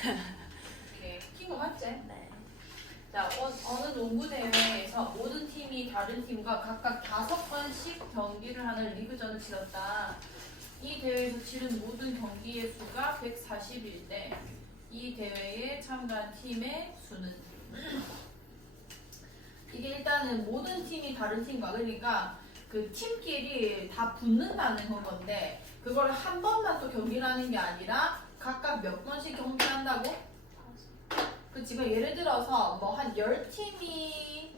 오케이. 킨거 맞지? 네. 자, 어느 농구 대회에서 모든 팀이 다른 팀과 각각 5번씩 경기를 하는 리그전을 치렀다. 이 대회에서 치른 모든 경기의 수가 140일대. 이 대회에 참가한 팀의 수는? 이게 일단은 모든 팀이 다른 팀과, 그러니까 그 팀끼리 다 붙는다는 건데, 그걸 한 번만 또 경기를 하는 게 아니라 각각 몇 번씩 경기를 한다고? 그치. 예를 들어서 뭐 한 10팀이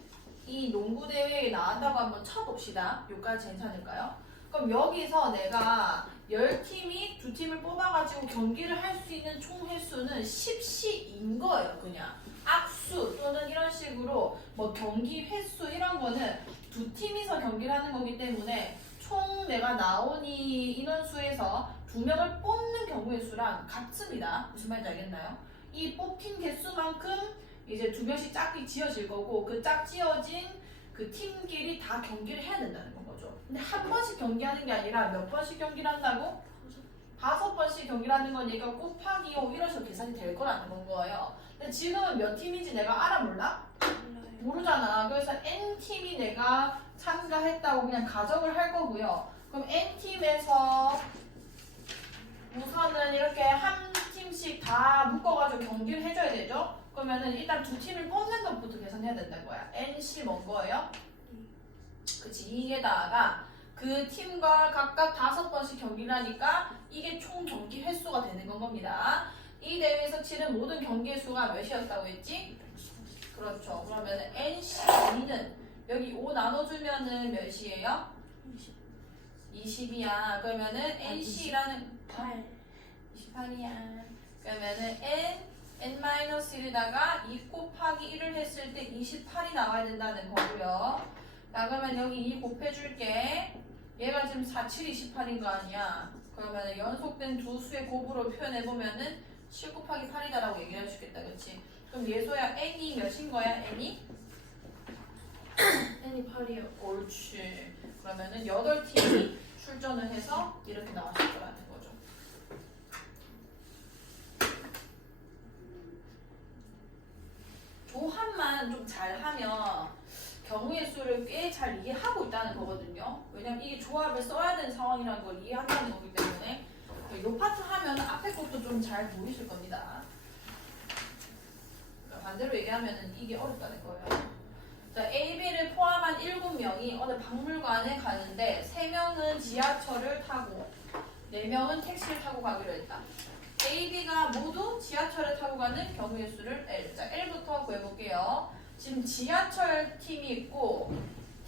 이 농구 대회에 나왔다고 한번 쳐봅시다. 여기까지 괜찮을까요? 그럼 여기서 내가 10팀이 두 팀을 뽑아가지고 경기를 할 수 있는 총 횟수는 10시인 거예요. 그냥 악수 또는 이런 식으로 뭐 경기 횟수 이런 거는 두 팀이서 경기를 하는 거기 때문에 총 내가 나온 이 인원수에서 2명을 뽑는 경우의 수랑 같습니다. 무슨 말인지 알겠나요? 이 뽑힌 개수만큼 이제 2명씩 짝이 지어질 거고, 그 짝 지어진 그 팀끼리 다 경기를 해야 된다는 거죠. 근데 한 번씩 경기하는 게 아니라 몇 번씩 경기를 한다고? 5번씩 경기를 하는 거니까 곱하기 5 이런 식으로 계산이 될 거라는 건 거예요. 근데 지금은 몇 팀인지 내가 알아 몰라? 모르잖아. 그래서 N팀이 내가 참가했다고 그냥 가정을 할 거고요. 그럼 N팀에서 우선은 이렇게 한 팀씩 다 묶어가지고 경기를 해줘야 되죠? 그러면은 일단 두 팀을 뽑는 것부터 계산해야 된다는 거야. NC 뭔 거예요? 그치. 이게다가 그 팀과 각각 5번씩 경기를 하니까 이게 총 경기 횟수가 되는 건 겁니다. 이 대회에서 치른 모든 경기의 수가 몇이었다고 했지? 그렇죠. 그러면은 NC는 여기 5 나눠주면은 몇이에요? 20이야. 그러면은 NC라는 28이야. 그러면은 n-1에다가 2 곱하기 1을 했을 때 28이 나와야 된다는 거고요. 자, 그러면 여기 2 곱해줄게. 얘가 지금 4, 7, 28인 거 아니야. 그러면은 연속된 두 수의 곱으로 표현해보면은 7 곱하기 8이다라고 얘기를 해주겠다. 그치? 그럼 예소야 n이 몇인 거야? n이? n이 8이요. 옳지. 그러면은 8팀이 출전을 해서 이렇게 나왔을 거라는 거죠. 조합만 좀 잘하면 경우의 수를 꽤 잘 이해하고 있다는 거거든요. 왜냐면 이게 조합을 써야 되는 상황이라는 걸 이해한다는 거기 때문에 이 파트 하면 앞에 것도 좀 잘 모르실 겁니다. 반대로 얘기하면 이게 어렵다는 거예요. 자, A, B를 포함한 7명이 어느 박물관에 가는데 3명은 지하철을 타고 4명은 택시를 타고 가기로 했다. A, B가 모두 지하철을 타고 가는 경우의 수를 L. 자, L부터 구해볼게요. 지금 지하철 팀이 있고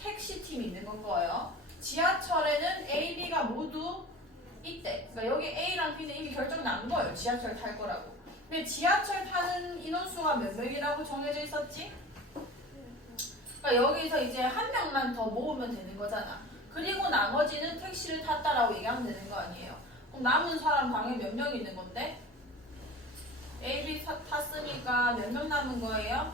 택시 팀이 있는 건 거예요. 지하철에는 A, B가 모두 있대. 그러니까 여기 A랑 B는 이미 결정 난 거예요. 지하철 탈 거라고. 근데 지하철 타는 인원수가 몇 명이라고 정해져 있었지? 그러니까 여기서 이제 한 명만 더 모으면 되는 거잖아. 그리고 나머지는 택시를 탔다라고 얘기하면 되는 거 아니에요. 그럼 남은 사람 방에 몇 명 있는 건데? A, B 탔으니까 몇 명 남은 거예요?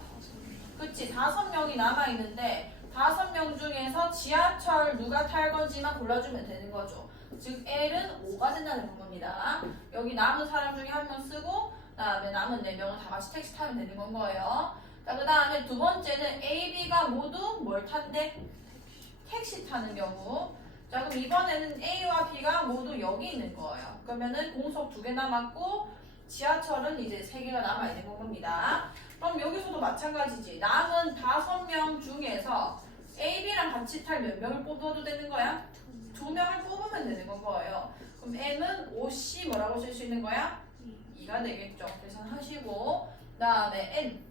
그치, 5명이 남아있는데 5명 중에서 지하철 누가 탈 건지만 골라주면 되는 거죠. 즉 L은 5가 된다는 겁니다. 여기 남은 사람 중에 한 명 쓰고 그다음에 남은 4명은 다 같이 택시 타면 되는 건 거예요. 자, 그 다음에 두 번째는 A, B가 모두 뭘 탄대? 택시 타는 경우. 자, 그럼 이번에는 A와 B가 모두 여기 있는 거예요. 그러면은 공석 2개 남았고 지하철은 이제 3개가 남아있는 겁니다. 그럼 여기서도 마찬가지지. 남은 5명 중에서 A, B랑 같이 탈 몇 명을 뽑아도 되는 거야? 2명을 뽑으면 되는 건 거예요. 그럼 M은 5C 뭐라고 쓸 수 있는 거야? 2가 되겠죠. 계산하시고 그 다음에 N.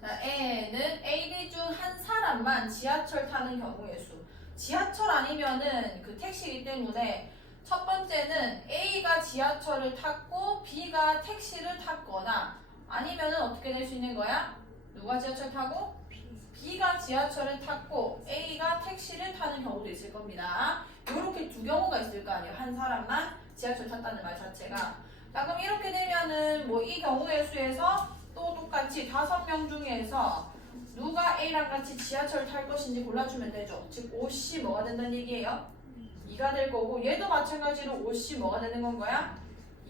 자, N은 A, B 중 한 사람만 지하철 타는 경우의 수. 지하철 아니면은 그 택시이기 때문에 첫 번째는 A가 지하철을 탔고 B가 택시를 탔거나 아니면은 어떻게 될 수 있는 거야? 누가 지하철 타고? B가 지하철을 탔고 A가 택시를 타는 경우도 있을 겁니다. 이렇게 두 경우가 있을 거 아니에요. 한 사람만 지하철 탔다는 말 자체가. 자, 그럼 이렇게 되면은 뭐 이 경우의 수에서 또 똑같이 5명 중에서 누가 A랑 같이 지하철 탈 것인지 골라주면 되죠. 즉 5C 뭐가 된다는 얘기예요? 2가 될 거고 얘도 마찬가지로 5C 뭐가 되는 건 거야?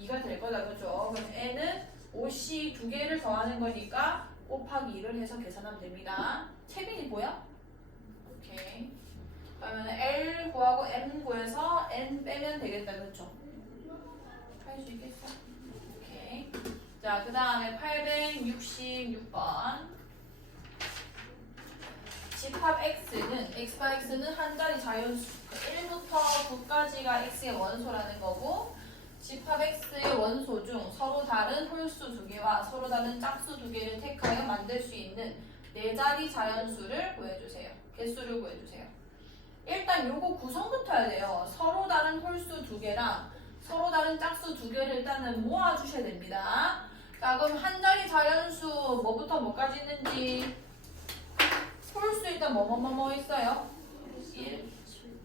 2가 될 거다. 그죠? 그럼 n은 OC 두 개를 더하는 거니까 곱하기 2를 해서 계산하면 됩니다. 채빈이 보여? 오케이. 그러면 L 구하고 M 구해서 N 빼면 되겠다. 그렇죠? 할 수 있겠어? 오케이. 자, 그 다음에 866번. 집합 x는 x와 x는 한 자리 자연수 1부터 9까지가 x의 원소라는 거고, 집합 x의 원소 중 서로 다른 홀수 두 개와 서로 다른 짝수 두 개를 택하여 만들 수 있는 네 자리 자연수를 구해주세요. 개수를 구해주세요. 일단 요거 구성부터 해야 돼요. 서로 다른 홀수 두 개랑 서로 다른 짝수 두 개를 일단은 모아주셔야 됩니다. 자, 그럼 한 자리 자연수 뭐부터 뭐까지 있는지. 홀수 일단 뭐뭐뭐뭐 있어요? 1,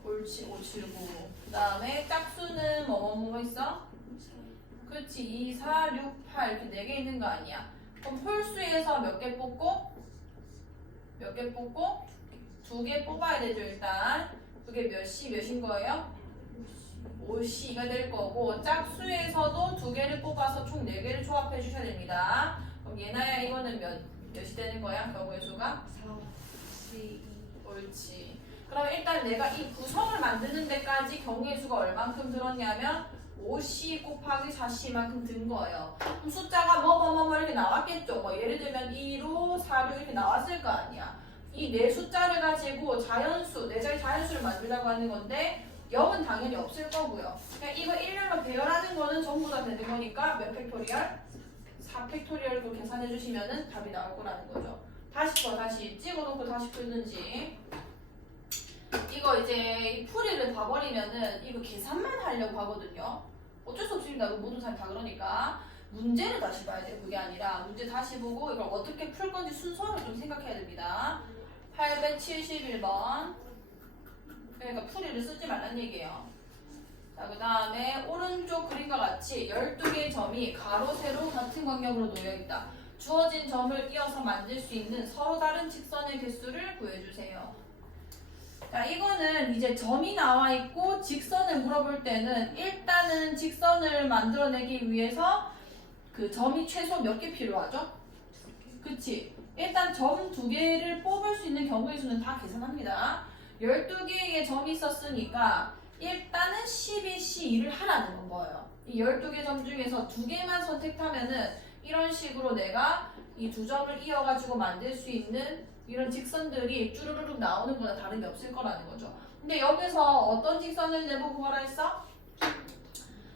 옳지, 5, 7, 9. 그 다음에 짝수는 뭐뭐뭐 있어? 그렇지, 2, 4, 6, 8 이렇게 4개 있는 거 아니야. 그럼 홀수에서 몇 개 뽑고? 몇 개 뽑고? 2개 뽑아야 되죠, 일단. 그게 몇인 거예요? 5C가 될 거고, 짝수에서도 2개를 뽑아서 총 4개를 조합해 주셔야 됩니다. 그럼 얘나야 이거는 몇이 되는 거야? 경우의 수가? 4C 옳지. 그럼 일단 내가 이 구성을 만드는 데까지 경우의 수가 얼만큼 들었냐면 5C 곱하기 4C만큼 든 거예요. 그럼 숫자가 뭐 이렇게 나왔겠죠. 뭐 예를 들면 2로 4로 이렇게 나왔을 거 아니야. 이 네 숫자를 가지고 자연수, 네 자리 자연수를 만들라고 하는 건데 0은 당연히 없을 거고요. 그러니까 이거 일렬로 배열하는 거는 전부 다 되는 거니까 몇 팩토리얼? 4팩토리얼로 계산해 주시면은 답이 나올 거라는 거죠. 다시 찍어놓고 다시 풀든지. 이거 이제 풀이를 봐버리면은 이거 계산만 하려고 하거든요. 어쩔 수 없습니다. 이거 모든 사람이 다 그러니까 문제를 다시 봐야 돼요. 그게 아니라 문제 다시 보고 이걸 어떻게 풀 건지 순서를 좀 생각해야 됩니다. 871번. 그러니까 풀이를 쓰지 말란 얘기예요. 자, 그 다음에 오른쪽 그림과 같이 12개의 점이 가로, 세로 같은 광역으로 놓여있다. 주어진 점을 이어서 만들 수 있는 서로 다른 직선의 개수를 구해주세요. 자, 이거는 이제 점이 나와 있고 직선을 물어볼 때는 일단은 직선을 만들어내기 위해서 그 점이 최소 몇 개 필요하죠? 그치? 일단 점 2개를 뽑을 수 있는 경우의 수는 다 계산합니다. 12개의 점이 있었으니까 일단은 12C2를 하라는 거예요. 이 12개 점 중에서 2개만 선택하면은 이런 식으로 내가 이 두 점을 이어가지고 만들 수 있는 이런 직선들이 쭈루루룩 나오는 거나 다른 게 없을 거라는 거죠. 근데 여기서 어떤 직선을 내보고 뭐라 했어?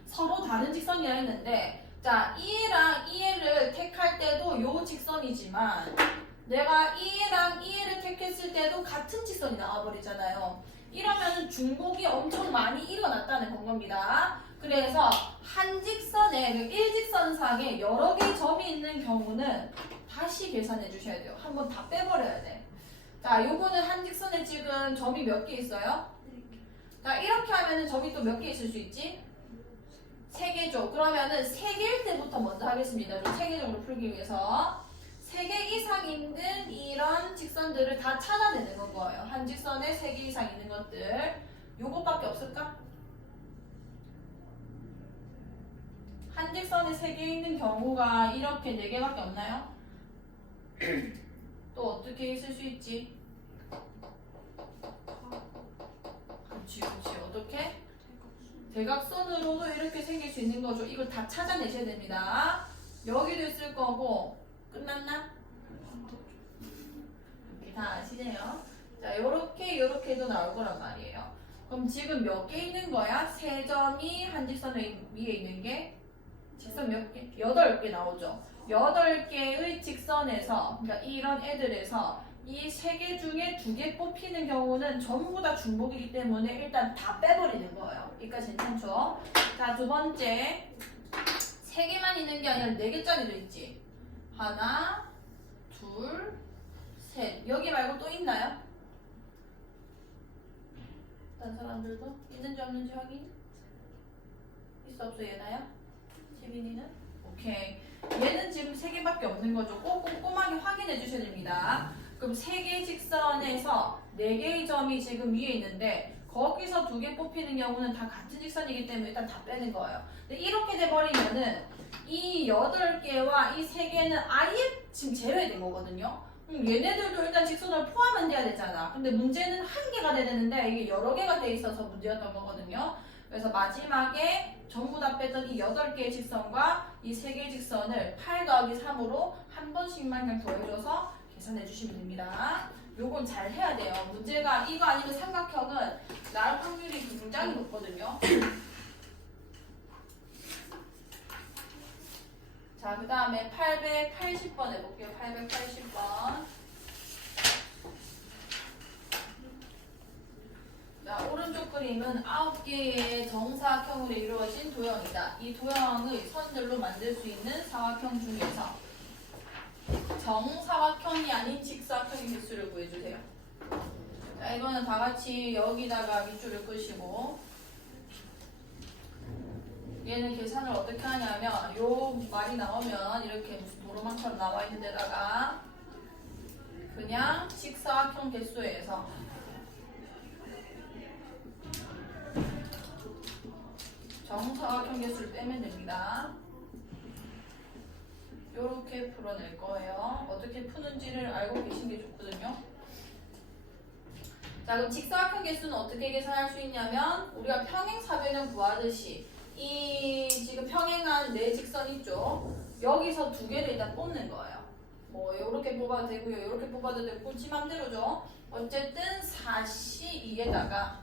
서로 다른 직선이라 했는데, 자, 2랑 2를 택할 때도 요 직선이지만 내가 2랑 2를 택했을 때도 같은 직선이 나와버리잖아요. 이러면 중복이 엄청 많이 일어났다는 건 겁니다. 그래서 한 직선에, 일직선상에 여러 개의 점이 있는 경우는 다시 계산해 주셔야 돼요. 한번 다 빼버려야 돼. 자, 요거는 한 직선에 지금 점이 몇 개 있어요? 자, 이렇게 하면은 점이 또 몇 개 있을 수 있지? 3개죠. 그러면은 3개일 때부터 먼저 하겠습니다. 좀 체계적으로 풀기 위해서. 3개 이상 있는 이런 직선들을 다 찾아내는 건 거예요. 한 직선에 3개 이상 있는 것들. 요것밖에 없을까? 한 직선에 3개 있는 경우가 이렇게 4개밖에 없나요? 또 어떻게 있을 수 있지? 그렇지. 어떻게? 대각선으로도 이렇게 생길 수 있는 거죠. 이걸 다 찾아내셔야 됩니다. 여기도 있을 거고. 끝났나? 이렇게 다 아시네요. 자, 요렇게도 나올 거란 말이에요. 그럼 지금 몇 개 있는 거야? 3점이 한 직선 위에 있는 게 직선 몇 개? 8개 나오죠. 8개의 직선에서, 그러니까 이런 애들에서 이 3개 중에 2개 뽑히는 경우는 전부 다 중복이기 때문에 일단 다 빼버리는 거예요. 여기까지 괜찮죠? 자, 두 번째. 3개만 있는 게 아니라 4개짜리도 있지. 하나, 둘, 셋. 여기 말고 또 있나요? 다른 사람들도? 있는지 없는지 확인? 있어 없어 얘나요? 지민이는? 오케이. 얘는 지금 3개밖에 없는 거죠. 꼭 꼼꼼하게 확인해 주셔야 됩니다. 그럼 3개 직선에서 4개의 점이 지금 위에 있는데 거기서 두 개 뽑히는 경우는 다 같은 직선이기 때문에 일단 다 빼는 거예요. 근데 이렇게 돼버리면은 이 8개와 이 3개는 아예 지금 제외된 거거든요. 얘네들도 일단 직선을 포함은 돼야 되잖아. 근데 문제는 한 개가 돼야 되는데 이게 여러 개가 돼 있어서 문제였던 거거든요. 그래서 마지막에 전부 다 뺐던 이 8개의 직선과 이 3개의 직선을 8 더하기 3으로 한 번씩만 그냥 더해줘서 계산해 주시면 됩니다. 요건 잘 해야 돼요. 문제가 이거 아니면 삼각형은 나올 확률이 굉장히 높거든요. 자, 그 다음에 880번 해볼게요. 880번. 자, 오른쪽 그림은 9개의 정사각형으로 이루어진 도형이다. 이 도형의 선들로 만들 수 있는 사각형 중에서 정사각형이 아닌 직사각형의 개수를 구해주세요. 자, 이거는 다 같이 여기다가 밑줄을 끄시고 얘는 계산을 어떻게 하냐면 요 말이 나오면 이렇게 무슨 도로망처럼 나와 있는 데다가 그냥 직사각형 개수에서 정사각형 개수를 빼면 됩니다. 요렇게 풀어낼 거예요. 어떻게 푸는지를 알고 계신 게 좋거든요. 자, 그럼 직사각형 개수는 어떻게 계산할 수 있냐면 우리가 평행사변형 구하듯이 이 지금 평행한 네 직선 있죠? 여기서 두 개를 일단 뽑는 거예요. 뭐 요렇게 뽑아도 되고요. 요렇게 뽑아도 되고 지 맘대로죠. 어쨌든 4C2에다가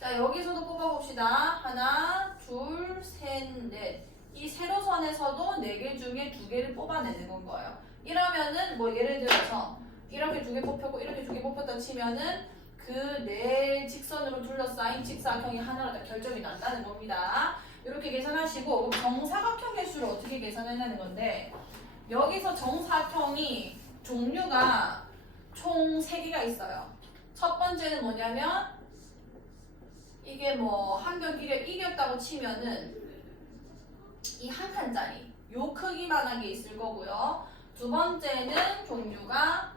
자, 여기서도 뽑아봅시다. 하나, 둘, 셋, 넷. 이 세로선에서도 4개 중에 2개를 뽑아내는 건 거예요. 이러면은 뭐 예를 들어서 이렇게 2개 뽑혔고 이렇게 2개 뽑혔다 치면은 그 네 직선으로 둘러싸인 직사각형이 하나로 다 결정이 난다는 겁니다. 이렇게 계산하시고 정사각형 개수를 어떻게 계산하냐는 건데 여기서 정사각형이 종류가 총 3개가 있어요. 첫 번째는 뭐냐면 이게 뭐 한 경기를 이겼다고 치면은 이 한 칸짜리 요 크기만한 게 있을 거고요. 두 번째는 종류가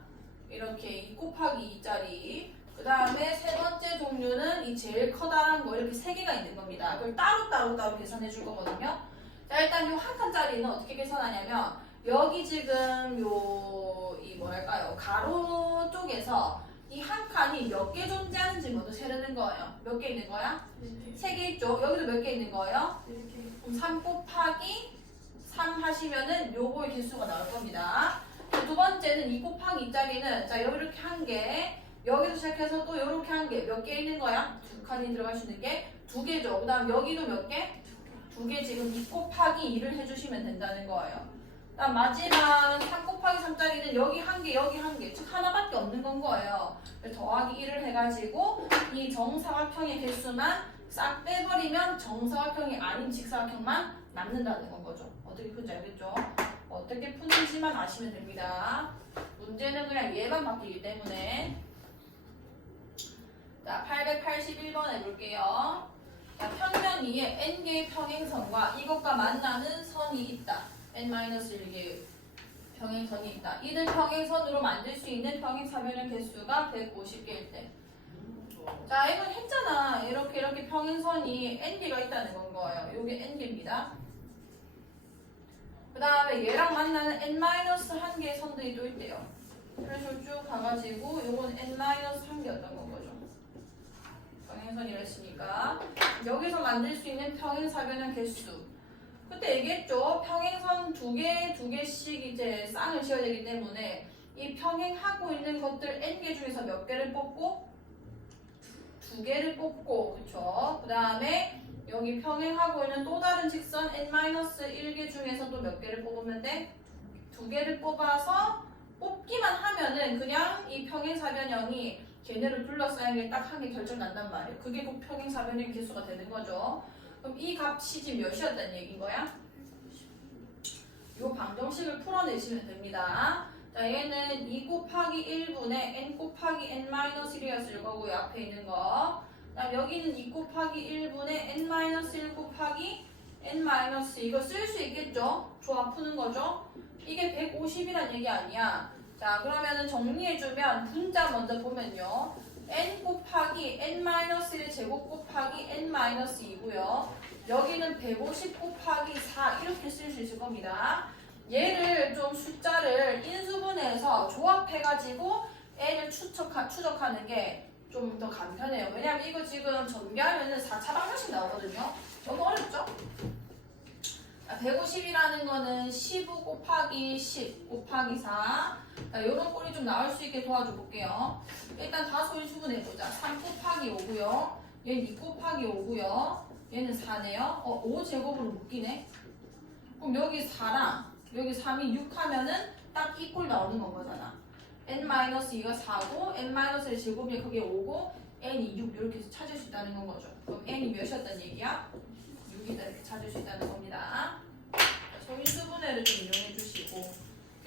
이렇게 2 곱하기 2짜리 그 다음에 세 번째 종류는 이 제일 커다란 거 이렇게 3개가 있는 겁니다. 그걸 따로 계산해 줄 거거든요. 자, 일단 요 한 칸짜리는 어떻게 계산하냐면 여기 지금 이 뭐랄까요 가로 쪽에서 이 한 칸이 몇 개 존재하는지 먼저 세르는 거예요. 몇 개 있는 거야? 3개 있죠? 여기도 몇 개 있는 거예요? 그럼 3 곱하기 3 하시면은 요거의 개수가 나올 겁니다. 두 번째는 2 곱하기 2짜리는 자 이렇게 한 개 여기서 시작해서 또 이렇게 한 개 몇 개 있는 거야? 2칸이 들어갈 수 있는 게 2개죠. 그 다음 여기도 몇 개? 2개 지금 2 곱하기 2를 해주시면 된다는 거예요. 그다음 마지막 3 곱하기 3짜리는 여기 한 개, 여기 한 개, 즉 하나밖에 없는 건 거예요. 더하기 1을 해가지고 이 정사각형의 개수만 싹 빼버리면 정사각형이 아닌 직사각형만 남는다는 건 거죠. 어떻게 푼지 알겠죠? 어떻게 푸는지만 아시면 됩니다. 문제는 그냥 얘만 바뀌기 때문에. 자, 881번 해볼게요. 자, 평면 위에 n개의 평행선과 이것과 만나는 선이 있다. n-1개의 평행선이 있다. 이들 평행선으로 만들 수 있는 평행사변형 개수가 150개일 때. 자, 이건 했잖아. 이렇게 평행선이 n개가 있다는 건 거예요. 요게 n개입니다. 그 다음에 얘랑 만나는 n-1개의 선들이 또 있대요. 그래서 쭉 가가지고 요건 n-1개였던 건 거죠. 평행선이라 했으니까 여기서 만들 수 있는 평행사변형 개수 그때 얘기했죠. 평행선 두 개씩 이제 쌍을 지어야 되기 때문에 이 평행하고 있는 것들 n개 중에서 몇 개를 뽑고 2개를 뽑고 그쵸? 그 다음에 여기 평행하고 있는 또 다른 직선 n-1개 중에서 또 몇 개를 뽑으면 돼? 2개를 뽑아서 뽑기만 하면은 그냥 이 평행사변형이 걔네를 둘러싸인 게 딱 한 개 결정 난단 말이에요. 그게 곧 평행사변형 개수가 되는 거죠. 그럼 이 값이 지금 몇이었다는 얘기인 거야? 이 방정식을 풀어내시면 됩니다. 자, 얘는 2 곱하기 1분의 n 곱하기 n-1이었을 거고요. 앞에 있는 거. 그다음 여기는 2 곱하기 1분의 n-1 곱하기 n- 이거 쓸 수 있겠죠? 조합 푸는 거죠? 이게 150이란 얘기 아니야. 자, 그러면은 정리해주면 분자 먼저 보면요. n 곱하기 n-1의 제곱 곱하기 n-2고요. 여기는 150 곱하기 4 이렇게 쓸 수 있을 겁니다. 얘를 좀 숫자를 인수분해해서 조합해가지고 n을 추적하는 게 좀 더 간편해요. 왜냐면 이거 지금 전개하면은 4차 방정식 나오거든요. 너무 어렵죠? 150이라는 거는 15 곱하기 10 곱하기 4. 이런 꼴이 좀 나올 수 있게 도와줘 볼게요. 일단 다소 인수분해보자. 3 곱하기 5고요. 얘는 2 곱하기 5고요. 얘는 4네요. 5제곱으로 묶이네. 그럼 여기 4랑 여기 3이 6 하면은 딱 이 꼴 나오는 건 거잖아. n-2가 4고 n-의 제곱이 그게 5고 n이 6 이렇게 찾을 수 있다는 건 거죠. 그럼 n이 몇이었단 얘기야? 6이다 이렇게 찾을 수 있다는 겁니다. 소인수분해를 좀 이용해 주시고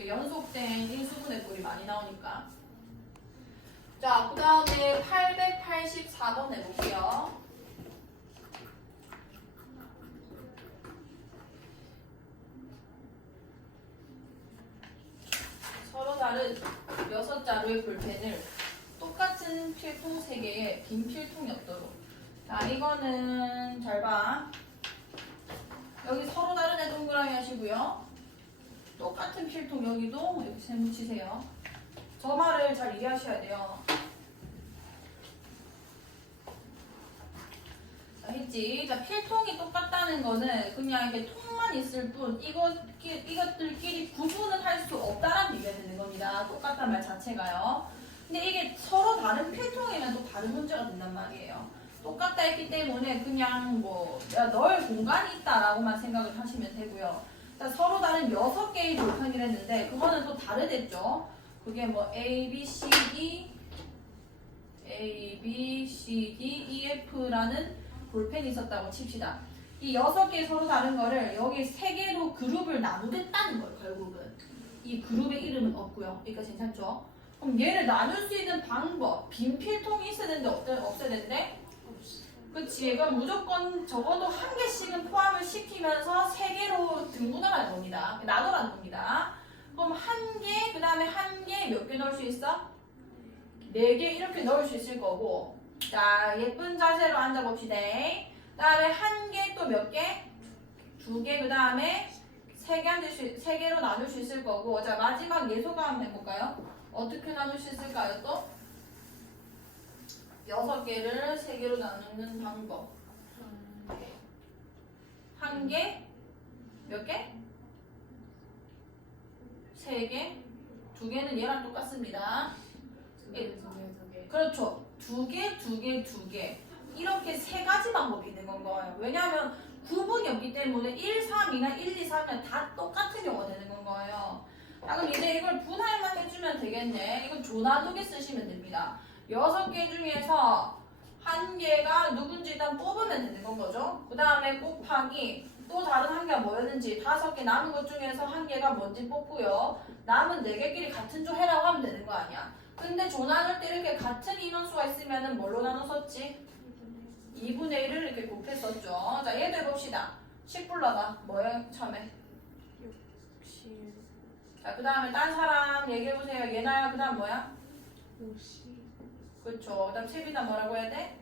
연속된 인수분해 꼴이 많이 나오니까. 자, 그 다음에 884번 해볼게요. 서로 다른 6자루의 볼펜을 똑같은 필통 3개의 빈 필통이 없도록. 자, 이거는 잘 봐. 여기 서로 다른 애 동그라미 하시고요. 똑같은 필통 여기도 이렇게 세 묻히세요. 저 말을 잘 이해하셔야 돼요. 자, 했지? 자, 필통이 똑같다는 거는 그냥 이렇게 통만 있을 뿐 이것들끼리 구분을 할 수 없다라는 얘기가 되는 겁니다. 똑같다는 말 자체가요. 근데 이게 서로 다른 필통이면 또 다른 문제가 된단 말이에요. 똑같다 했기 때문에 그냥 넣을 공간이 있다라고만 생각을 하시면 되고요. 자, 서로 다른 6개의 볼펜이라 했는데 그거는 또 다르댔죠. 그게 A, B, C, D, E, F라는 볼펜이 있었다고 칩시다. 이 6개 서로 다른 거를 여기 3개로 그룹을 나누겠다는 거예요. 결국은 이 그룹의 이름은 없고요. 여기까지 괜찮죠? 그럼 얘를 나눌 수 있는 방법, 빈 필통이 있어야 되는데 없어야 되는데? 그치. 그럼 무조건 적어도 한 개씩은 포함을 시키면서 3개로 등분하라는 겁니다. 나눠라는 겁니다. 그럼 한 개, 그 다음에 한 개 몇 개 넣을 수 있어? 4개 이렇게 넣을 수 있을 거고. 자, 예쁜 자세로 앉아봅시다. 그 다음에 한 개 또 몇 개? 2개, 그 다음에 3개로 나눌 수 있을 거고. 자, 마지막 예소감 해볼까요? 어떻게 나눌 수 있을까요, 또? 6개를 3개로 나누는 방법. 한 개? 몇 개? 3개? 2개는 얘랑 똑같습니다. 그렇죠. 2개, 2개, 2개. 이렇게 3가지 방법이 있는 건 거예요. 왜냐하면 구분이 없기 때문에 1, 3이나 1, 2, 3은 다 똑같은 경우가 되는 건 거예요. 자, 그럼 이제 이걸 분할만 해주면 되겠네. 이건 조나누기 쓰시면 됩니다. 6개 중에서 한 개가 누군지 일단 뽑으면 되는 건 거죠. 그 다음에 곱하기 또 다른 한 개가 뭐였는지 5개 남은 것 중에서 한 개가 뭔지 뽑고요. 남은 4개끼리 같은 조 해라고 하면 되는 거 아니야. 근데 조 나눌 때 이렇게 같은 인원수가 있으면은 뭘로 나눴었지? 2분의 1을 이렇게 곱했었죠. 자, 얘도 해봅시다. 10 불러봐. 뭐예요? 처음에. 60. 자, 그 다음에 딴 사람 얘기해보세요. 얘나야, 그 다음 뭐야? 50. 그쵸. 그 다음 채비다 뭐라고 해야 돼?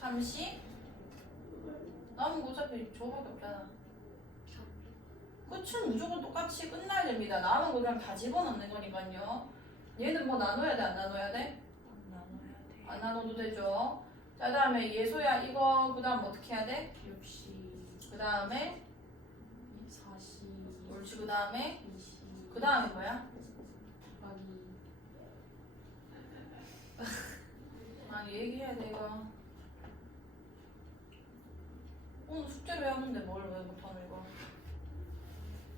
30. 남은 거 어차피 저거밖에 없잖아. 끝은 무조건 똑같이 끝나야 됩니다. 남은 거 그냥 다 집어넣는 거니까요. 얘는 뭐 나눠야 돼, 안 나눠야 돼? 안 나눠야 돼. 안 나눠도 되죠. 자, 그 다음에 예소야, 이거 그 다음 어떻게 해야 돼? 60. 그 다음에 40. 옳지. 그 다음에 20. 그 다음에 뭐야? 곱하기. 아니, 얘기해야 돼, 이거. 오늘 숙제를 해왔는데 뭘 왜 못하는 이거?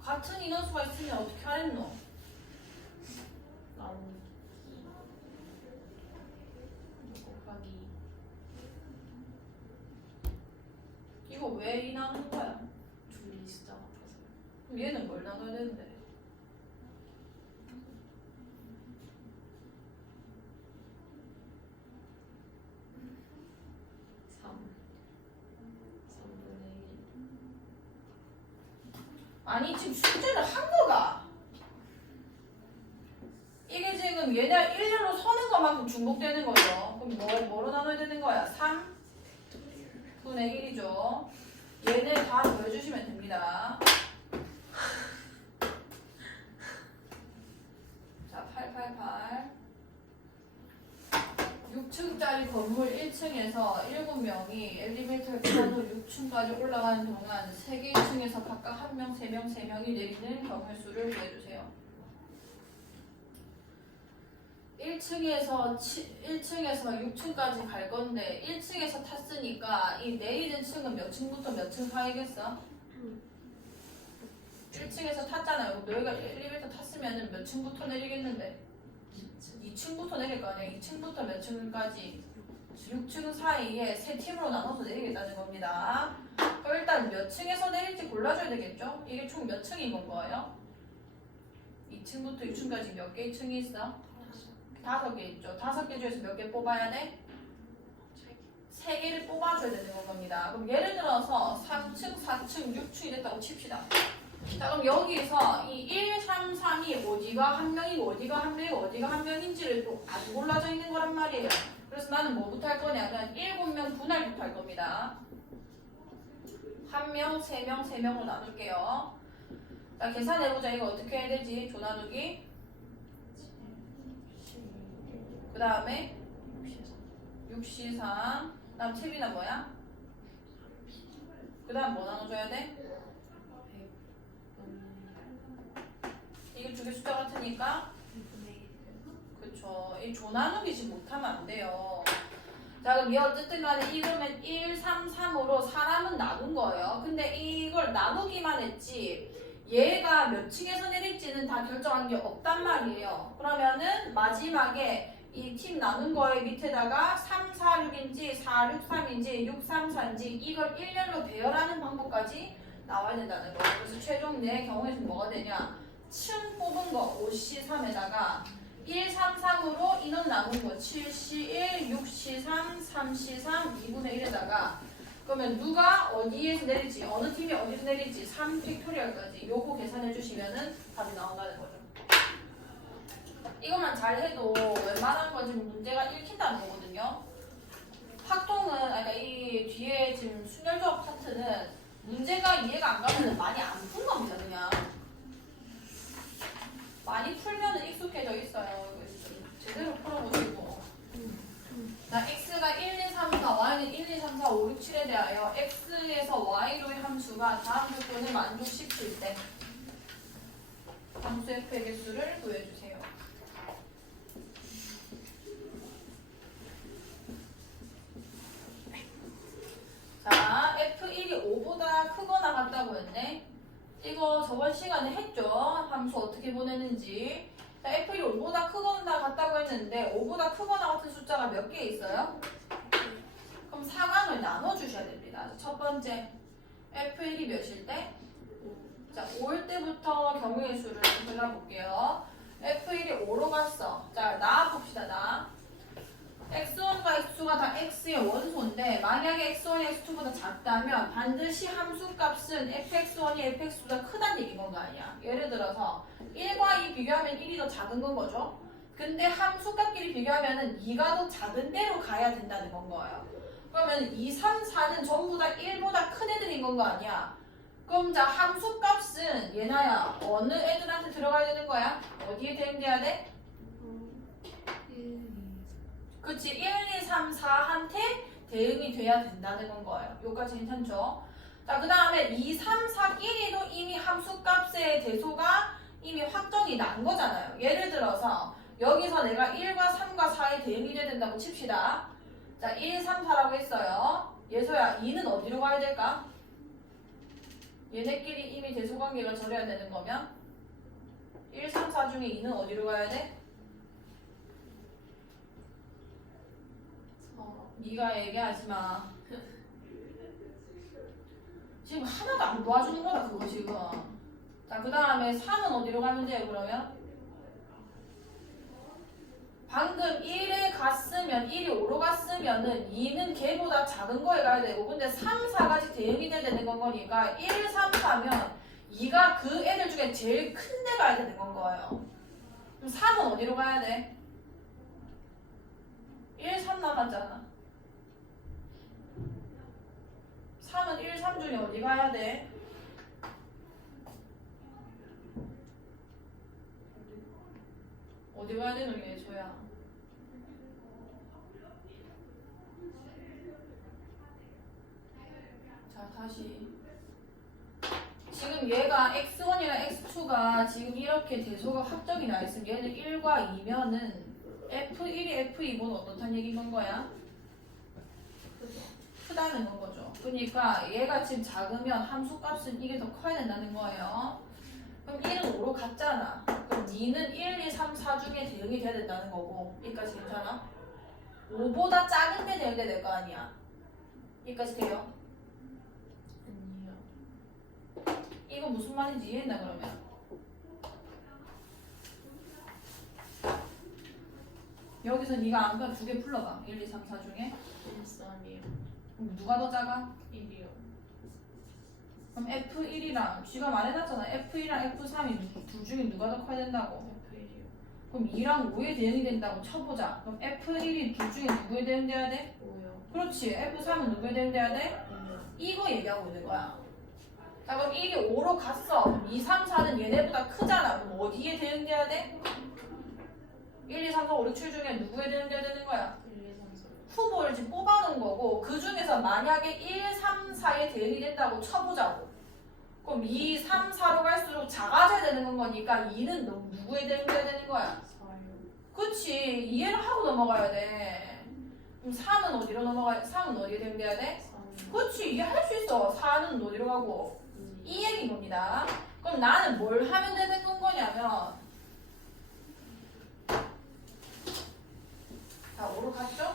같은 인원수가 있으면 어떻게 하랬노? 나누기. 곱하기. 이거 왜 이 나누는 거야? 둘이 숫자 같아서. 그럼 얘는 뭘 나눠야 되는데? 3. 3분의 1. 아니 지금 숙제를 한 거가 이게 지금 얘네 일렬로 서는 것만큼 중복되는 거죠. 그럼 뭐로 나눠야 되는 거야? 3 분의 1이죠. 얘네 다 더해주시면 됩니다. 자, 888 6층짜리 건물 1층에서 7명이 엘리베이터를 타고 6층까지 올라가는 동안 3개 2층에서 각각 1명, 3명, 3명이 내리는 경우의 수를 구해주세요. 1층에서 6층까지 갈 건데 1층에서 탔으니까 이 내리는 층은 몇 층부터 몇 층 사이겠어? 1층에서 탔잖아요. 너희가 엘리베이터 탔으면 몇 층부터 내리겠는데? 2층부터 내릴 거 아니야. 2층부터 몇 층까지 6층 사이에 세 팀으로 나눠서 내리겠다는 겁니다. 그럼 일단 몇 층에서 내릴지 골라줘야 되겠죠? 이게 총 몇 층인 건가요? 2층부터 6층까지 몇 개의 층이 있어? 5개 있죠. 5개 중에서 몇 개 뽑아야 돼? 3개를 뽑아줘야 되는 겁니다. 그럼 예를 들어서 3층, 4층, 6층이 됐다고 칩시다. 자, 그럼 여기서 이 1, 3, 3이 어디가 한 명이고 어디가 한 명이고 어디가 한 명인지를 또 아주 골라져 있는 거란 말이에요. 그래서 나는 뭐부터 할 거냐면 7명 분할부터 할 겁니다. 1명, 3명, 3명으로 나눌게요. 자, 계산해보자. 이거 어떻게 해야 되지? 조 나누기. 그 다음에 6C3. 그 다음 채비나 뭐야? 그 다음 뭐 나눠줘야 돼? 이게 두 개 숫자 같으니까 그쵸. 이 조 나누기지 못하면 안 돼요. 자, 그럼 얘 어쨌든 간에 이러면 1, 3, 3으로 사람은 나눈 거예요. 근데 이걸 나누기만 했지 얘가 몇 층에서 내릴지는 다 결정한 게 없단 말이에요. 그러면은 마지막에 이 팀 나눈 거에 밑에다가 3, 4, 6인지 4, 6, 3인지 6, 3, 4인지 이걸 일렬로 배열하는 방법까지 나와야 된다는 거예요. 그래서 최종 내 경우에는 뭐가 되냐? 층 뽑은 거 5C3에다가 1, 3, 3으로 인원 나눈 거 7C1, 6C3, 3C3, 2분의 1에다가 그러면 누가 어디에서 내릴지 어느 팀이 어디서 내릴지 3팩토리얼까지 요거 계산해 주시면은 답이 나온다는 거죠. 이것만 잘 해도 웬만한 건 지금 문제가 읽힌다는 거거든요. 확통은 그러니까 이 뒤에 지금 순열조합 파트는 문제가 이해가 안 가면 많이 안 푼 겁니다. 그냥 많이 풀면은 익숙해져 있어요. 제대로 풀어보시고. 자, x가 1, 2, 3, 4, y는 1, 2, 3, 4, 5, 6, 7에 대하여 x에서 y로의 함수가 다음 조건을 만족시킬 때 함수 f의 개수를 구해주세요. 자, f1이 5보다 크거나 같다고 했네. 이거 저번 시간에 했죠. 함수 어떻게 보내는지. 자, f1이 5보다 크거나 같다고 했는데 5보다 크거나 같은 숫자가 몇 개 있어요? 그럼 상황을 나눠주셔야 됩니다. 첫 번째, f1이 몇일 때? 자, 5일 때부터 경우의 수를 골라볼게요. f1이 5로 갔어. 자, 나와봅시다. 나. x1과 x2가 다 x의 원소인데 만약에 x1이 x2보다 작다면 반드시 함수값은 fx1이 fx2보다 크다는 얘기인 거 아니야. 예를 들어서 1과 2 비교하면 1이 더 작은 건 거죠. 근데 함수값끼리 비교하면 2가 더 작은 데로 가야 된다는 건 거예요. 그러면 2, 3, 4는 전부 다 1보다 큰 애들인 건 거 아니야. 그럼 자 함수값은 얘나야 어느 애들한테 들어가야 되는 거야? 어디에 대응돼야 돼? 그치 1, 2, 3, 4한테 대응이 돼야 된다는 건 거예요. 여기까지 괜찮죠? 자, 그 다음에 2, 3, 4, 1위도 이미 함수값의 대소가 이미 확정이 난 거잖아요. 예를 들어서 여기서 내가 1과 3과 4에 대응이 돼야 된다고 칩시다. 자, 1, 3, 4라고 했어요. 예서야 2는 어디로 가야 될까? 얘네끼리 이미 대소관계가 절여야 되는 거면 1, 3, 4 중에 2는 어디로 가야 돼? 네가 얘기하지 마. 지금 하나도 안 도와주는 거다 그거 지금. 자, 그 다음에 3은 어디로 가면 돼요 그러면? 방금 1에 갔으면 1이 5로 갔으면은 2는 걔보다 작은 거에 가야 되고 근데 3, 4까지 대응이 돼야 되는 건 거니까 1, 3, 4면 2가 그 애들 중에 제일 큰 데 가야 되는 건 거예요. 그럼 3은 어디로 가야 돼? 1, 3 남았잖아. 3은 1, 3 중에 어디 가야 돼? 어디 가야 되는 게 저야? 자, 다시. 지금 얘가 x1이랑 x2가 지금 이렇게 대소가 확정이 나 있으면 얘는 1과 2면은 f1이 f2보다 어떻다는 얘기인 건 거야? 크다는 건 거죠. 그러니까 얘가 지금 작으면 함수 값은 이게 더 커야 된다는 거예요. 그럼 1은 5로 갔잖아. 그럼 2는 1, 2, 3, 4 중에 대응이 돼야 된다는 거고. 여기까지 괜찮아? 5보다 작은 게 대응돼야 될 거 아니야. 여기까지 돼요? 아니요. 이거 무슨 말인지 이해했나 그러면? 여기서 네가 아무거나 두 개 불러봐. 1, 2, 3, 4 중에. 13이요. 그럼 누가 더 작아? 1이요. 그럼 F1이랑 쥐가 말해놨잖아. F1이랑 F3이 둘 중에 누가 더 커야 된다고? F1이요. 그럼 2랑 5에 대응이 된다고 쳐보자. 그럼 F1이 둘 중에 누구에 대응돼야 돼? 5요. 그렇지. F3은 누구에 대응돼야 돼? 5요. 이거 얘기하고 있는 거야. 자, 그럼 이게 5로 갔어. 그럼 2, 3, 4는 얘네보다 크잖아. 그럼 어디에 대응돼야 돼? 1, 2, 3, 4, 5, 6, 7 중에 누구에 대응돼야 되는 거야? 1, 2, 3, 4. 후보를 지금 뽑아놓은 거고 그 중에서 만약에 1, 3, 4에 대응이 된다고 쳐보자고. 그럼 2, 3, 4로 갈수록 작아져야 되는 거니까 2는 누구에 대응돼야 되는 거야? 4요. 그치. 이해를 하고 넘어가야 돼. 그럼 3은 어디로 넘어가야 3은 어디에 대응돼야 돼? 3. 그치. 이해할 수 있어. 4는 어디로 가고? 이 얘기인 겁니다. 그럼 나는 뭘 하면 되는 건 거냐면 자, 5로 갔죠?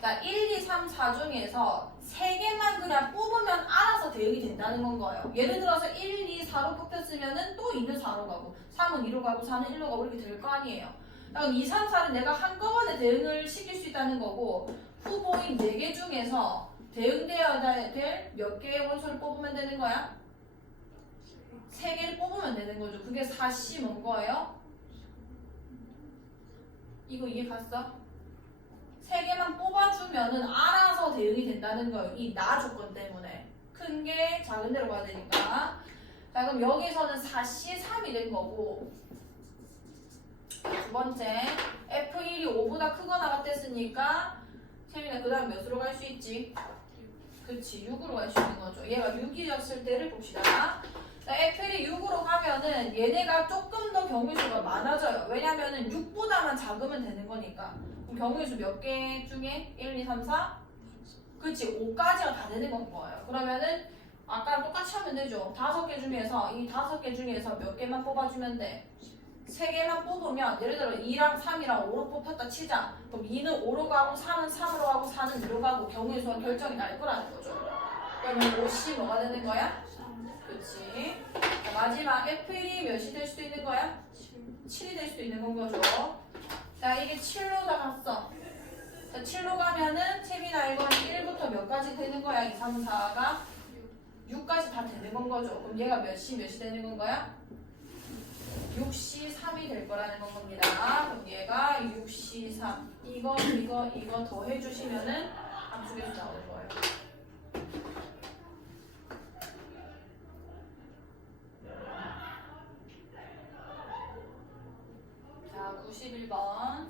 자, 1, 2, 3, 4 중에서 3개만 그냥 뽑으면 알아서 대응이 된다는 건 거예요. 예를 들어서 1, 2, 4로 뽑혔으면은 또 2는 4로 가고 3은 2로 가고 4는 1로 가고 이렇게 될 거 아니에요. 그럼 2, 3, 4는 내가 한꺼번에 대응을 시킬 수 있다는 거고 후보인 4개 중에서 대응되어야 될 몇 개의 원소를 뽑으면 되는 거야? 3개를 뽑으면 되는 거죠. 그게 4C 뭔 거예요? 이거 이해 갔어? 3개만 뽑아주면은 알아서 대응이 된다는 거예요. 이 나 조건 때문에. 큰 게 작은 데로 가야 되니까. 자, 그럼 여기서는 4C 3이 된 거고. 두 번째, F1이 5보다 크거나 같았으니까 태민아 그 다음 몇으로 갈 수 있지? 그치, 6으로 갈 수 있는 거죠. 얘가 6이었을 때를 봅시다. 자, F1이 6으로 가면은 얘네가 조금 더 경우수가 많아져요. 왜냐면은 6보다만 작으면 되는 거니까. 그럼 경우수 몇 개 중에 1, 2, 3, 4? 그치, 5까지가 다 되는 건 거예요. 그러면은 아까랑 똑같이 하면 되죠. 5개 중에서 이 5개 중에서 몇 개만 뽑아주면 돼? 3개만 뽑으면 예를 들어 2랑 3이랑 5로 뽑혔다 치자. 그럼 2는 5로 가고 3은 3으로 가고 4는 2로 가고 경우의 수가 결정이 날 거라는 거죠. 그러면 5C 뭐가 되는 거야? 그치. 자, 마지막 F1이 몇이 될 수도 있는 거야? 7이 될 수도 있는 건 거죠. 자, 이게 7로 다 갔어. 자, 7로 가면은 채민아 이건 1부터 몇 가지 되는 거야? 2, 3, 4가 6까지 다 되는 건 거죠. 그럼 얘가 몇이 되는 건 거야? 6C 3이 될 거라는 건 겁니다. 그럼 얘가 6C 3 이거 더 해주시면은 함수계수 나오는 거예요. 자, 91번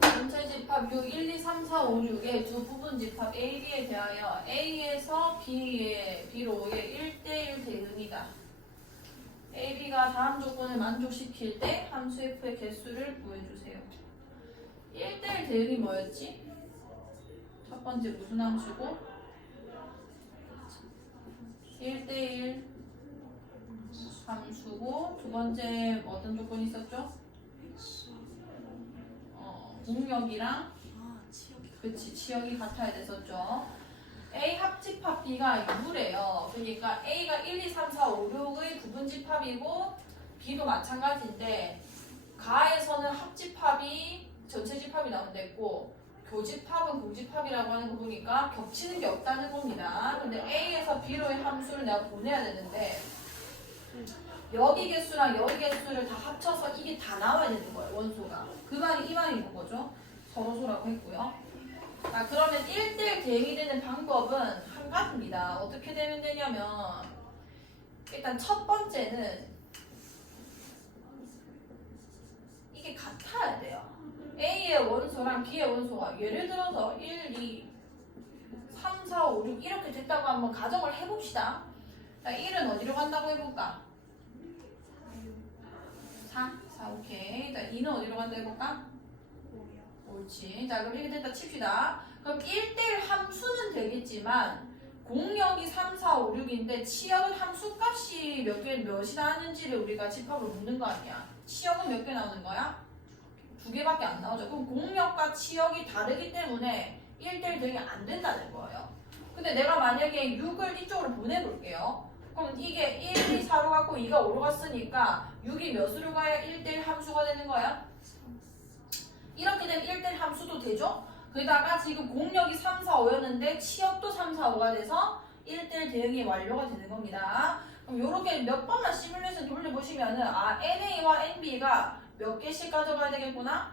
전체 집합 6, 1, 2, 3, 4, 5, 6의 두 부분 집합 A, B에 대하여 A에서 B로의 1대1 대응이다. A, B가 다음 조건을 만족시킬 때 함수 F의 개수를 구해주세요. 1대1 대응이 뭐였지? 첫 번째 무슨 함수고? 1대1 함수고 두 번째 어떤 조건이 있었죠? 공역이랑 그치 치역이 같아야 됐었죠. A 합집합 B가 6이래요. 그러니까 A가 1, 2, 3, 4, 5, 6의 부분집합이고 B도 마찬가지인데 가에서는 합집합이 전체 집합이 나온댔고 교집합은 공집합이라고 하는 거 보니까 겹치는 게 없다는 겁니다. 근데 A에서 B로의 함수를 내가 보내야 되는데 여기 개수랑 여기 개수를 다 합쳐서 이게 다 나와야 되는 거예요, 원소가. 그 말이 이 말인 거죠. 서로소라고 했고요. 자, 그러면 1대1 대응이 되는 방법은 한 가지입니다. 어떻게 되면 되냐면 일단 첫 번째는 이게 같아야 돼요. A의 원소랑 B의 원소가 예를 들어서 1, 2, 3, 4, 5, 6 이렇게 됐다고 한번 가정을 해봅시다. 자, 1은 어디로 간다고 해볼까? 4? 4, 오케이. 자, 2는 어디로 간다고 해볼까? 옳지. 자, 그럼 이렇게 됐다 칩시다. 그럼 1대1 함수는 되겠지만 공역이 3, 4, 5, 6인데 치역은 함수 값이 몇이 나왔는지를 우리가 집합을 묻는 거 아니야. 치역은 몇 개 나오는 거야? 2개밖에 안 나오죠. 그럼 공역과 치역이 다르기 때문에 1대1 대응이 안 된다는 거예요. 근데 내가 만약에 6을 이쪽으로 보내볼게요. 그럼 이게 1, 2, 4로 갔고 2가 5로 갔으니까 6이 몇으로 가야 1대1 함수가 되는 거야? 이렇게 되면 1대1 함수도 되죠? 그러다가 지금 공역이 3, 4, 5였는데 치역도 3, 4, 5가 돼서 1대1 대응이 완료가 되는 겁니다. 그럼 이렇게 몇 번만 시뮬레이션 돌려보시면은 NA와 NB가 몇 개씩 가져가야 되겠구나?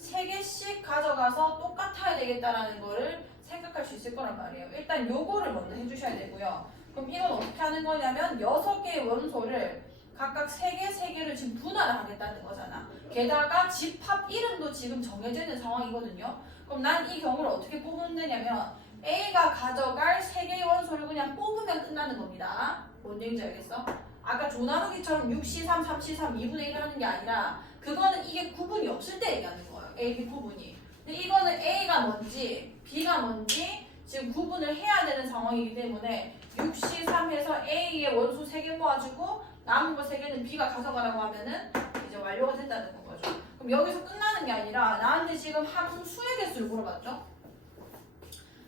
3개씩 가져가서 똑같아야 되겠다라는 거를 생각할 수 있을 거란 말이에요. 일단 요거를 먼저 해주셔야 되고요. 그럼 이건 어떻게 하는 거냐면 6개의 원소를 각각 3개를 지금 분할을 하겠다는 거잖아. 게다가 집합 이름도 지금 정해져 있는 상황이거든요. 그럼 난 이 경우를 어떻게 뽑으면 되냐면 A가 가져갈 3개의 원소를 그냥 뽑으면 끝나는 겁니다. 뭔 얘기인지 알겠어? 아까 조나누기처럼 6C3, 3C3, 2분의 1을 하는 게 아니라 그거는 이게 구분이 없을 때 얘기하는 거예요. A, B 구분이. 근데 이거는 A가 뭔지 B가 뭔지 지금 구분을 해야 되는 상황이기 때문에 6C3에서 A의 원소 3개 모아주고 남은 거 3개는 B가 가져가라고 하면은 이제 완료가 된다는 거죠. 그럼 여기서 끝나는 게 아니라 나한테 지금 함수의 개수를 물어봤죠?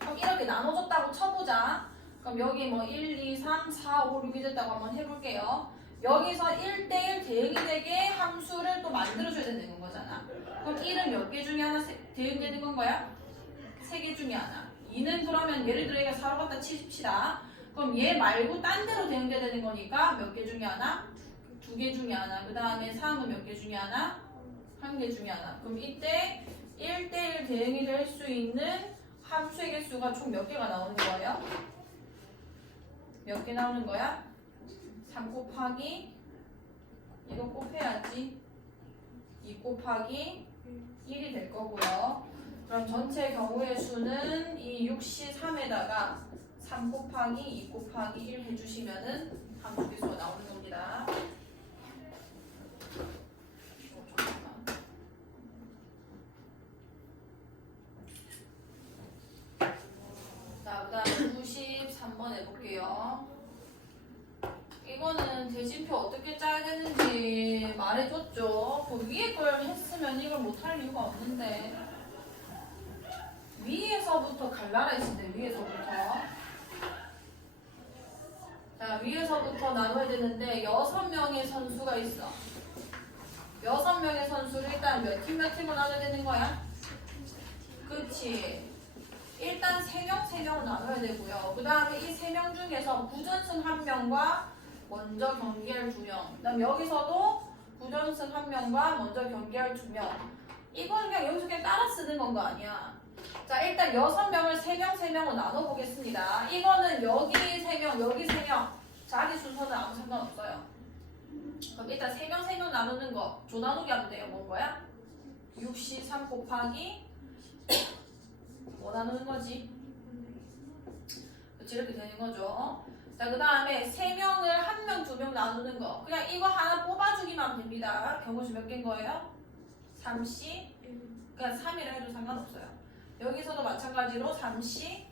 그럼 이렇게 나눠줬다고 쳐보자. 그럼 여기 뭐 1, 2, 3, 4, 5, 6이 됐다고 한번 해볼게요. 여기서 1대1 대응이 되게 함수를 또 만들어줘야 되는 거잖아. 그럼 1은 몇 개 중에 하나 대응되는 건 거야? 3개 중에 하나. 2는 그러면 예를 들어 얘가 4로 갖다 치십시다. 그럼 얘 말고 딴 데로 대응돼야 되는 거니까 몇 개 중에 하나? 2개 중에 하나. 그 다음에 3은 몇 개 중에 하나? 1개 중에 하나. 그럼 이때 1대1 대응이 될 수 있는 함수의 개수가 총 몇 개가 나오는 거예요? 몇 개 나오는 거야? 3 곱하기 이거 곱해야지 2 곱하기 1이 될 거고요. 그럼 전체 경우의 수는 이 6C3에다가 3 곱하기 2 곱하기 1 해주시면은 함수 개수가 나오는 겁니다. 자, 그 다음에 93번 해볼게요. 이거는 대진표 어떻게 짜야 되는지 말해줬죠. 그 위에 걸 했으면 이걸 못할 이유가 없는데 위에서부터 갈라라 했는데 위에서부터 자 위에서부터 나눠야 되는데 6명의 선수가 있어. 6명의 선수를 일단 몇 팀으로 나눠야 되는 거야? 그치. 일단 3명으로 나눠야 되고요. 그 다음에 이 3명 중에서 부전승 1명과 먼저 경기할 2명. 그 다음 여기서도 부전승 1명과 먼저 경기할 2명. 이건 그냥 여기서 그냥 따라 쓰는 건 거 아니야. 자, 일단 6명을 3명으로 나눠보겠습니다. 이거는 여기 3명, 여기 3명. 자기 순서는 아무 상관없어요. 그럼 일단 3명 나누는 거. 조나누기 하면 돼요. 뭔 거야? 6C3 곱하기 뭐 나누는 거지? 그렇지, 이렇게 되는 거죠. 자, 그 다음에 3명을 1명, 2명 나누는 거. 그냥 이거 하나 뽑아주기만 하면 됩니다. 경우수 몇 개인 거예요? 3C. 그냥 3이라 해도 상관없어요. 여기서도 마찬가지로 3C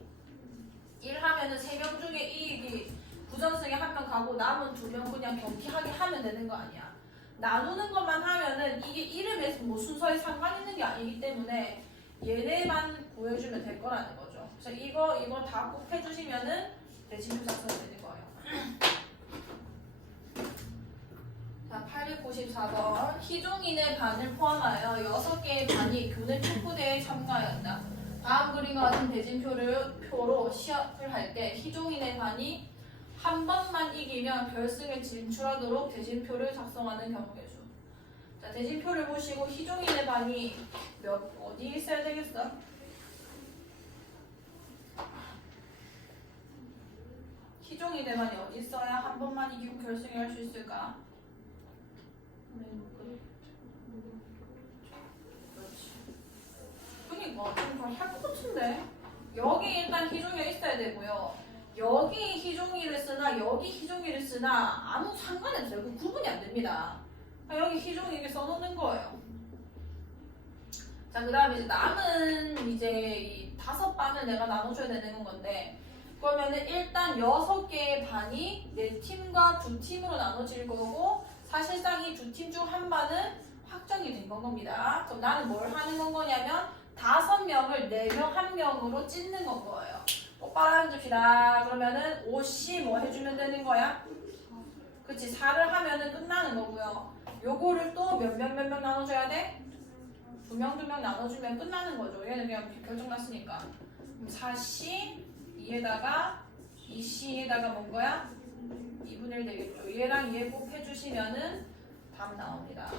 1 하면은 3명 중에 이 부전승에 1명 가고 남은 2명 그냥 경기하게 하면 되는 거 아니야. 나누는 것만 하면은 이게 이름에 뭐 순서에 상관 있는 게 아니기 때문에 얘네만 구해주면 될 거라는 거죠. 그래서 이거 다 꼭 해주시면은 대진표 작성이 되는 거예요. 자, 894번. 희종인의 반을 포함하여 6개의 반이 교내 축구대회에 참가한다. 다음 그림과 같은 대진표로 시합을 할 때 희종인의 반이 한 번만 이기면 결승에 진출하도록 대진표를 작성하는 경우의 수. 자, 대진표를 보시고 희종이네 반이 어디 있어야 되겠어? 희종이네 반이 어디 있어야 한 번만 이기고 결승에 할 수 있을까? 그렇지. 그니까 좀 할 것 같은데. 여기 일단 희종이가 있어야 되고요. 여기 희종이를 쓰나 여기 희종이를 쓰나 아무 상관이 없어요. 그 구분이 안 됩니다. 여기 희종이 이렇게 써놓는 거예요. 자, 그 다음에 이제 남은 이제 이 5반을 내가 나눠줘야 되는 건데, 그러면은 일단 6개의 반이 내 팀과 두 팀으로 나눠질 거고, 사실상 이 두 팀 중 한 반은 확정이 된 건 겁니다. 그럼 나는 뭘 하는 건 거냐면 5명을 4명 1명으로 찢는 건 거예요. 똑바로 앉읍시다. 그러면은 5씨 뭐 해주면 되는 거야? 그치, 4를 하면은 끝나는 거고요. 요거를 또 몇 명 나눠줘야 돼? 2명 나눠주면 끝나는 거죠. 얘는 그냥 결정났으니까. 그럼 4C 2에다가 2C에다가 뭔 거야? 2분의 1 되겠죠. 얘랑 얘 곱해주시면은 답 나옵니다.